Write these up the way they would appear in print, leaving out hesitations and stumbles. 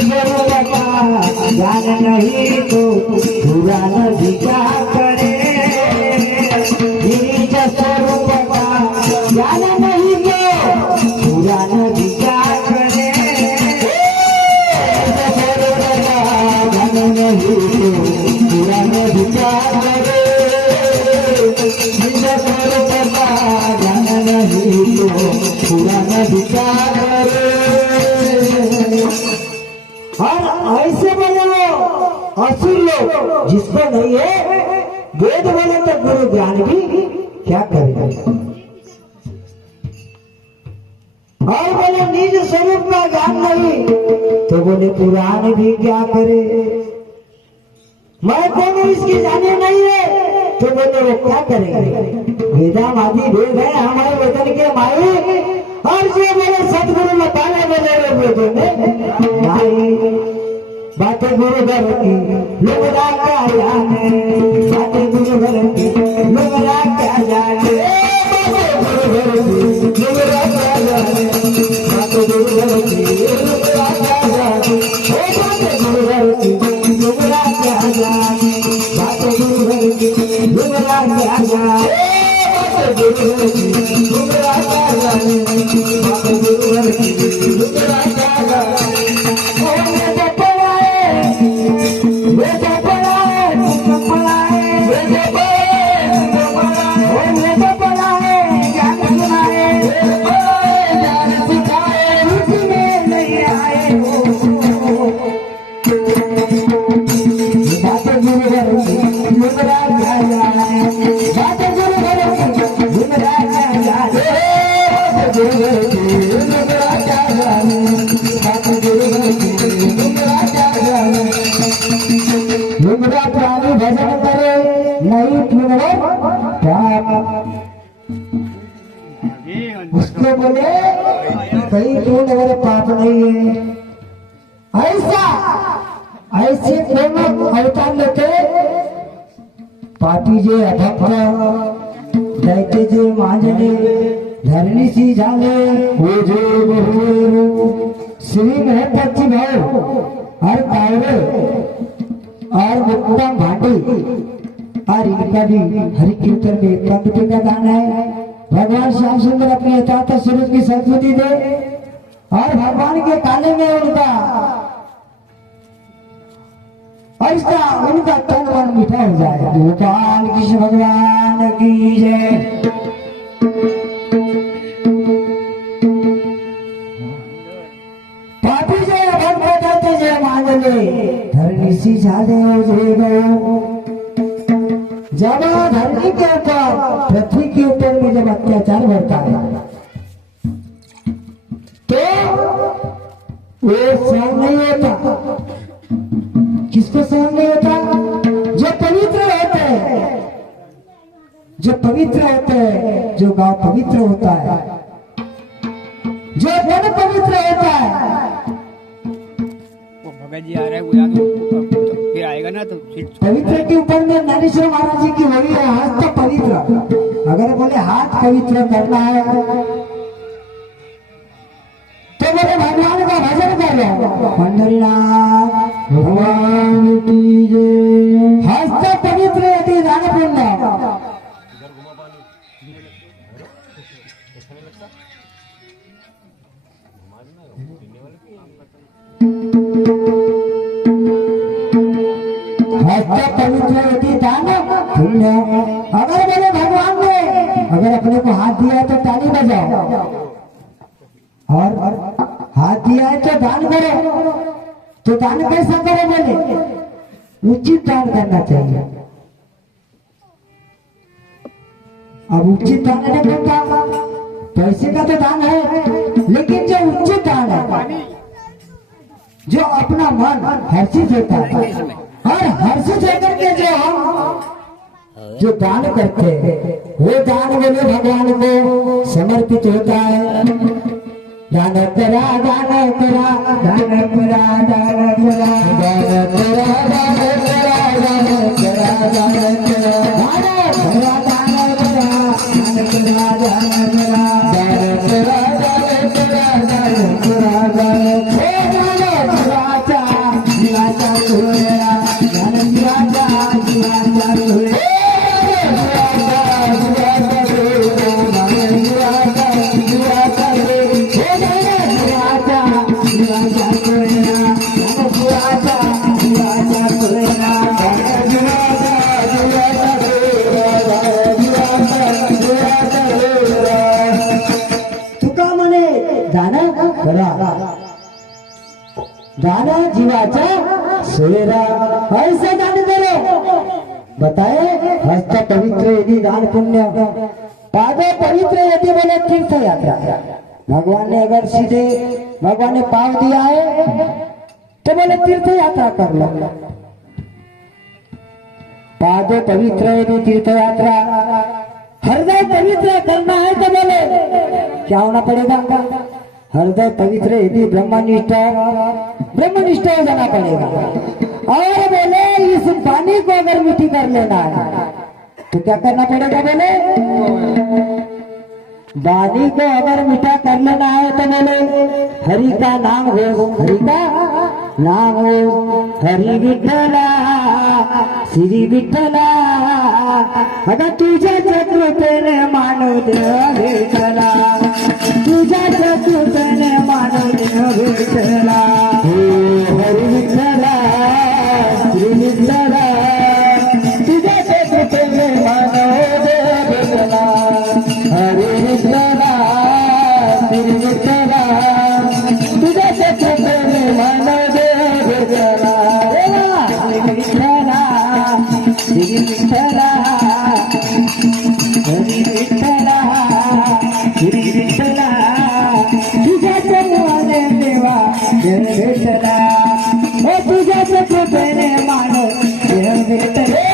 स्वरूप का ज्ञान नहीं तो पूरा नदी क्या करे। निज स्वरूप का ज्ञान नहीं तो पूरा नदी क्या करे। स्वरूप का ज्ञान नहीं तो पूरा नदी क्या करे। निज स्वरूप का ज्ञान नहीं तो पूरा नदी क्या करे। और ऐसे बोले वो असुर लोग जिसको नहीं है वेद बोले तो गुरु ज्ञान भी क्या करेगा। और बोले निज स्वरूप का ज्ञान नहीं तो बोले पुराण भी क्या करे। मैं कौन हूं इसकी जाने नहीं है तो बोले वो क्या करेंगे। वेदाम आदि वेद है हमारे वतन के माई। और जो मेरे सदगुरु में पाले बोले वेदों में माई। बातें गुरु घर की लोगरा क्या जाने। बातें गुरु घर की लोगरा क्या जाने। बातें गुरु घर की लोगरा क्या जाने। बातें गुरु घर की लोगरा क्या जाने। बातें गुरु घर की लोगरा क्या जाने। बातें गुरु घर की लोगरा क्या जाने। बातें गुरु घर की लोगरा क्या जाने। बातें गुरु घर की लोगरा क्या जाने। भजन करे नहीं उसको बोले कहीं पूर्ण अगर पाप नहीं है। ऐसा ऐसे प्रेम अवतार लेते पापी जे अभक्त दैत्य जे मांजले धरणी सी झाले हो जो श्री महपति भाव हर कावरे और मुक्तम भाटी और इनका भी हरि कीर्तन में पंक्ति का दान है। भगवान श्याम सुंदर अपने यथार्थ स्वरूप की सद्बुद्धि दे और भगवान के काले में उनका ऐसा उनका तन मन मीठा हो जाए। गोपाल कृष्ण भगवान की जय। पापी जय भगवत जय मांगले धरणी सी झाले जे गयो। जब धरणी के ऊपर पृथ्वी के ऊपर में जब अत्याचार बढ़ता है तो वो सहन नहीं होता। किसको सहन नहीं होता। जो पवित्र होते हैं जो पवित्र होते हैं जो गांव पवित्र होता है जो मन पवित्र होता है। वो भगत जी आ रहे हैं वो आगे फिर आएगा ना तो पवित्र के ऊपर में ज्ञानेश्वर महाराज जी की वही है हाथ तो पवित्र। अगर बोले हाथ पवित्र करना है तो बोले भगवान का भजन करो। पंडरीनाथ भगवान की जय। हस्त पवित्र यदि दान पुण्य हस्त पवित्र यदि दान पुण्य। अगर बोले भगवान ने अगर अपने को हाथ दिया है तो ताली बजाओ और हाथ दिया है तो दान करो। तो दान कैसा करो बोले उचित दान करना चाहिए। अब उचित दान नहीं बोलता पैसे का तो दान है लेकिन जो उचित दान है जो अपना मन हर्षित होता है और हर्षित होकर के जो दान करते हैं वो दान बोले भगवान को समर्पित होता है। दान करा दान करा दान करा दान करा दान करा दान करा दान करा दान करा दान करा दान करा दान करा दान करा दान करा दान करा दान करा दान करा ज्ञान जीवाचा सोयरा ऐसा जाने करो बताए हस्त पवित्र यदि दान पुण्य पादे पवित्र यदि बोले तीर्थ यात्रा भगवान ने अगर सीधे भगवान ने पाव दिया है तो बोले तीर्थ यात्रा कर लो पादे पवित्र यदि तीर्थ यात्रा हृदय पवित्र करना है तो बोले क्या होना पड़ेगा हृदय पवित्र यदि ब्रह्मनिष्ठ हो जाना पड़ेगा और बोले इस पानी को अगर मिट्टी कर लेना है तो क्या करना पड़ेगा बोले वाणी को अगर मीठा कर लेना है तो बोले हरि का नाम हो हरि का नाम हो हरि विठ्ठला श्री विठ्ठला अगं तुझ्या चतुर्थेने मानव देव भेटला तुझ्या चतुर्थेने मानव देव भेटला हरि विठ्ठला श्री विठ्ठला तुझ्या चतुर्थेने मानव देव भेटला हरि विठ्ठला श्री विठ्ठला तुझ्या चतुर्थेने मानव देव भेटला हरि विठ्ठला श्री विठ्ठला हरी विठ्ठला श्री विठ्ठला तुझ्या चरणाने देवा देव भेटला ओ तुझ्या चरणाने मानव देव भेटले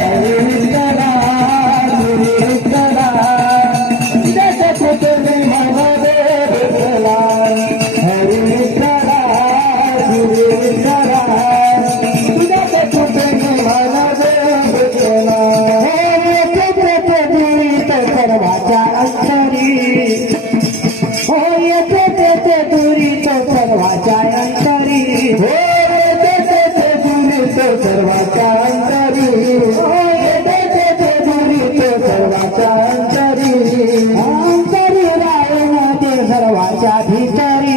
हरी विठ्ठला श्री विठ्ठला तुझ्या चरणाने मानव देव भेटला हरी विठ्ठला श्री विठ्ठला तुझ्या चरणाने मानव देव भेटला सर्वाचा अंतरी हो येते तेथे दुरी तो सर्वाचा अंतरी हो येते तेथे दुरी तो सर्वाचा अंतरी हो येते तेथे दुरी तो सर्वाचा अंतरी अंतरी राहून ते सर्वाच्या भीतरी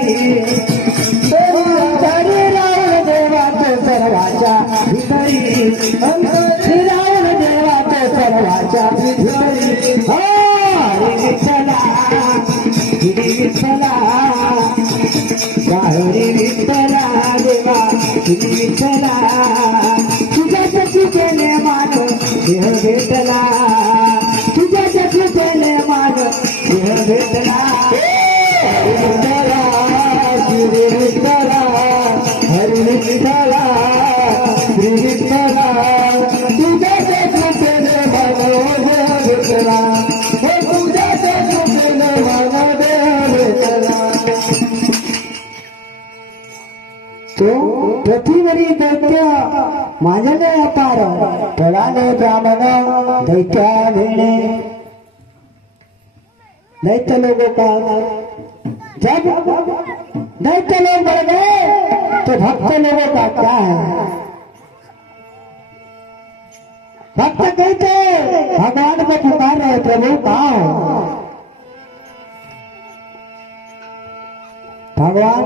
अंतरी राहून देवा तो सर्वाच्या भीतरी अंतरी राहून देवा तो सर्वाच्या भीतरी हरी विठ्ठला हरी विठ्ठला हरी विठ्ठला देवा हरी विठ्ठला तुझ्या चतुर्थेने मान देह भेटला तुझ्या चतुर्थेने मान देह भेटला हरी विठ्ठला श्री विठ्ठला हरी विठ्ठला श्री विठ्ठला तुझ्या चतुर्थेने मान देह भेटला तो पृथ्वीवरी दैत्य माझ्याने अपार पळाले ब्राह्मण दैत्या भेणे दैत्य लोगों का जब दैत्य लोग बढ़ गए तो भक्त लोगों का क्या है भक्त कहते भगवान को पुकार रहे प्रभु कहाँ हो भगवान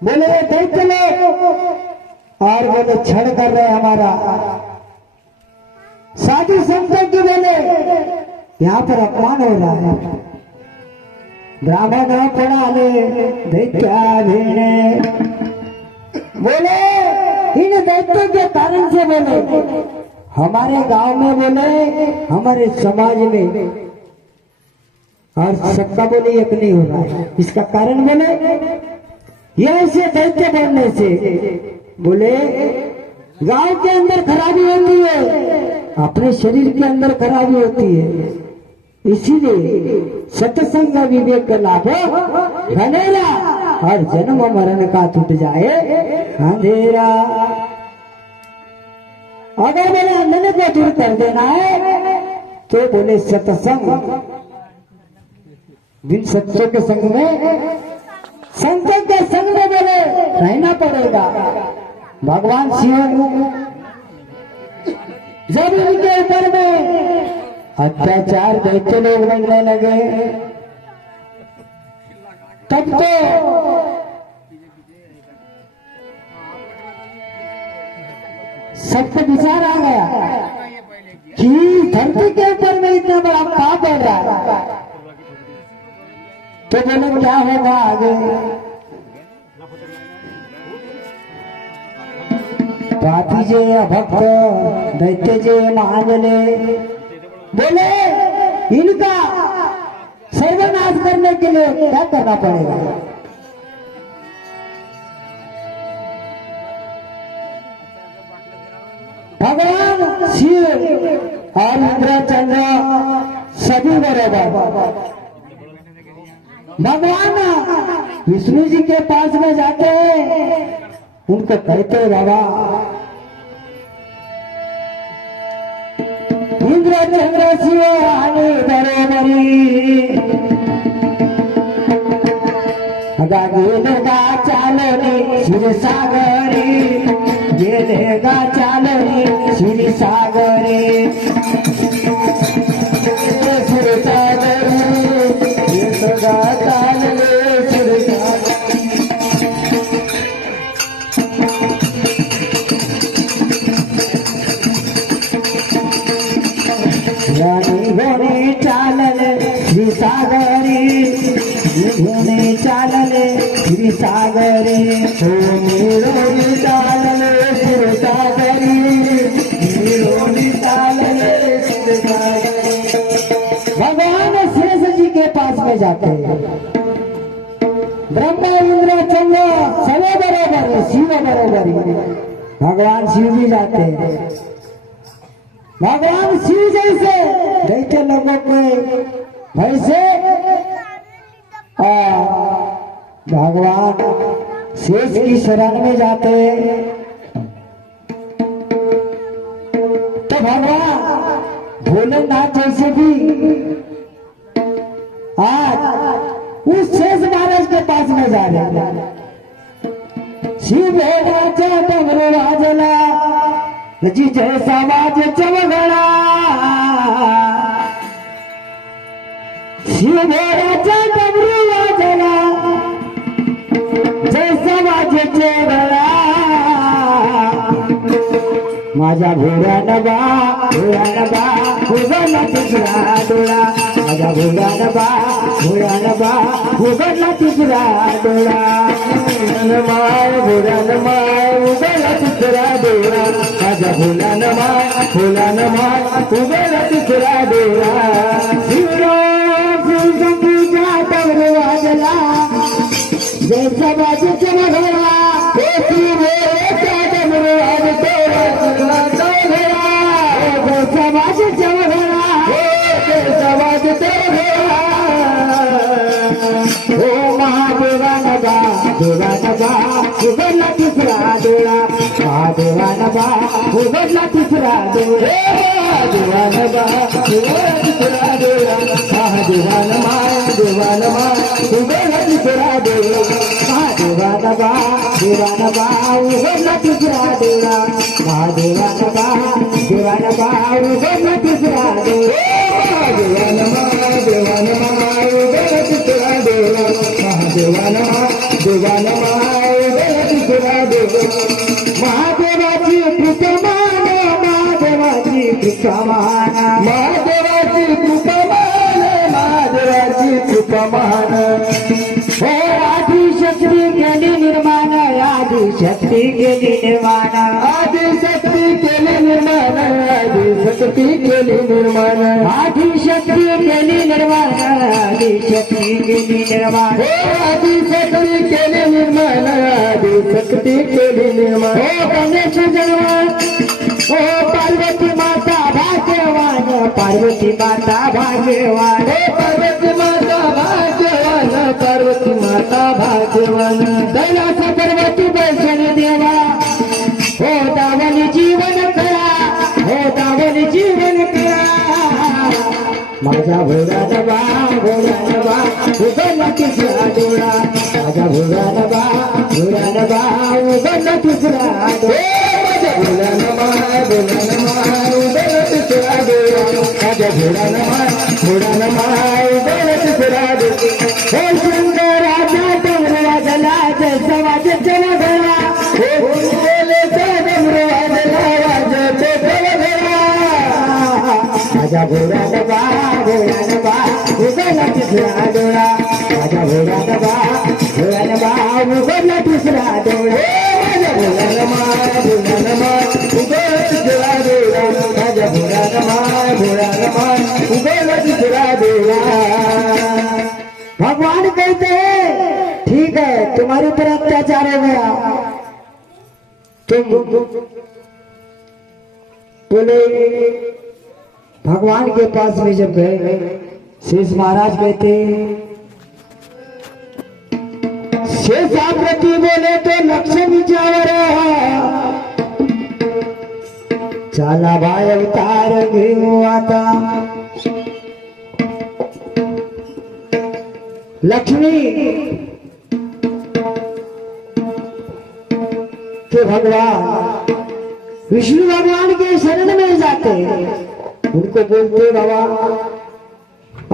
बोले दैत्य लोग और बोले छड़ कर रहे हमारा साधु संतों की बोले यहाँ पर अपमान हो रहा है ब्राह्मण पड़ा ले दैत्या भेड़े बोले इन दैत्यों के कारण से बोले हमारे गांव में बोले हमारे समाज में और सबका बोले एक नहीं हो रहा है इसका कारण बोले ये ऐसे दैत्य बनने से बोले गांव के अंदर खराबी होती है अपने शरीर के अंदर खराबी होती है इसीलिए सत्संग विवेक का लाभ घनेरा और जन्म मरण का टूट जाए अंधेरा अगर बोले अंधेरे को दूर कर देना है तो बोले सत्संग जिन सत्संग के संग में संतों के संग में बोले रहना पड़ेगा भगवान शिव जब इनके ऊपर में अत्याचार दैत्य लोग बनने लगे तब तो सबको विचार आ गया कि धरती के ऊपर में इतना बड़ा पाप हो रहा है तो बोले क्या होगा आगे पापी जे भक्त दैत्य जे मांगले बोले इनका सर्वनाश करने के लिए क्या करना पड़ेगा। भगवान शिव और इंद्र चंद्र सभी बराबर भगवान विष्णु जी के पास में जाते हैं, उनको कहते बाबा इंद्र चंद्र शिव आणि बरोबरी गेलेगा चालनी क्षीरसागरी गेलेगा चालनी क्षीरसागरी क्षीरसागरी गेलेगा चालनी क्षीरसागरी रानी घोड़े चालले क्षीरसागरी घोड़े चालले क्षीरसागरी रोनी चालले क्षीरसागरी रोनी चालले क्षीरसागरी। भगवान शेष जी के पास में जाते हैं, ब्रह्मा इंद्र चंद्र सभी बराबर है, शिव बराबर है। भगवान शिव भी जाते हैं, भगवान शिव जैसे दैत्य लोगों के वैसे भगवान शेष की शरण में जाते हैं। तो भगवान भोलेनाथ जैसे भी आज उस शेष महाराज के पास में जा रहे हैं। शिव भोलेनाथ डमरू वाजला जी जैसा बाज चमगड़ा शिव भोलेनाथ डमरू वाजला जैसा बाज चमगड़ा माझा भोळा नबा उघडला तिसरा डोळा माझा भोळा नबा उघडला तिसरा डोळा माय भोळा नमाय उघडला तिसरा डोळा माझा भोळा नमाय उघडला तिसरा डोळा शिवराम शिवशंभूचा डमरू वाजला जैसा बाजू चमगला शिवचा डमरू वाजतो समाज चमगला समाज ओ महादेवा नबा उघडला तिसरा डोळा महादेवा नबा उघडला तिसरा डोळा देवा नबा उघडला तिसरा डोळा महादेवा नबा उघडला तिसरा डोळा महादेवा नबा उघडला तिसरा डोळा महादेवा नबा उघडला तिसरा डोळा देवा नबा उघडला तिसरा डोळा महादेवा नबा उघडला तिसरा डोळा महादेवाची कृपमान महादेवाची कृपमान महादेवाची कृपमान महादेवाची कृपमान हे आदिशक्ती केली निर्माण आदिशक्ती केली निर्माण आदिशक्ती केली निर्माण आदिशक्ती केली निर्माण आदिशक्ती केली निर्माण आदिशक्ती केली निर्माण आदिशक्ती केली निर्माण आदिशक्ती केली निर्माण हो गणेश जन्म ओ पार्वती माता भाग्यवान पार्वती माता भाग्यवान पार्वती माता भाग्यवान पार्वती माता भाग्यवान कैलास पर्वती दर्शन देवा हो दावली जीवन करा हो दावली जीवन करा माझा भोळा नबा उघडला तिसरा डोळा माझा भोळा नबा उघडला तिसरा डोळा माझा भोळा नबा उघडला तिसरा डोळा माझा भोळा नबा उघडला तिसरा डोळा हे शंकराचा डमरू वाजला जैसा वाज चमगला हे भोलेचा डमरू वाजला वाजतो चमगला माझा भोळा नबा उघडला तिसरा डोळा माझा भोळा नबा उघडला तिसरा दुसरा देवा माझ्या भोळ्यानमा भोळ्यानमा उगवला दुसरा देवा माझ्या भोळ्यानमा भोळ्यानमा उगवला दुसरा देवा भगवान कहते हैं ठीक है तुम्हारे ऊपर अत्याचार हो गया तुम बोले भगवान के पास में जब गए शेष महाराज कहते शेषाप्रती बोले तो लक्ष्मी जावर चला भाई अवतार घेऊ आता लक्ष्मी के भगवान विष्णु भगवान के शरण में जाते उनको बोलते बाबा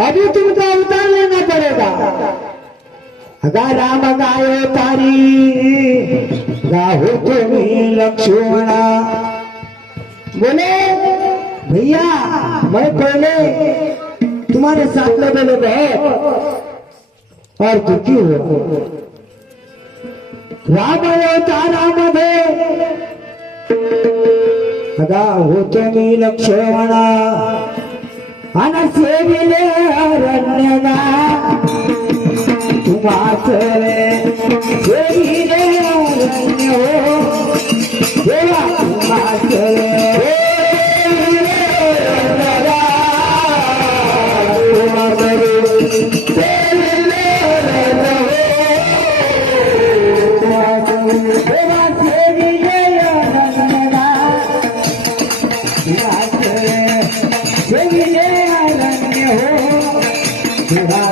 अभी तुमको अवतार लेना पड़ेगा अगर राम गायो तारी राहु तुम्हें लक्ष्मणा बोले भैया मैं पहले तुम्हारे साथ में मैंने बहुत और दुखी हुआ राम अवतारामध्ये अगा होतो मी लक्ष्मणा आणि सेविले अरण्यना तुम्हाच सेविले अरण्य हो देवा तुम्हाच Yeah.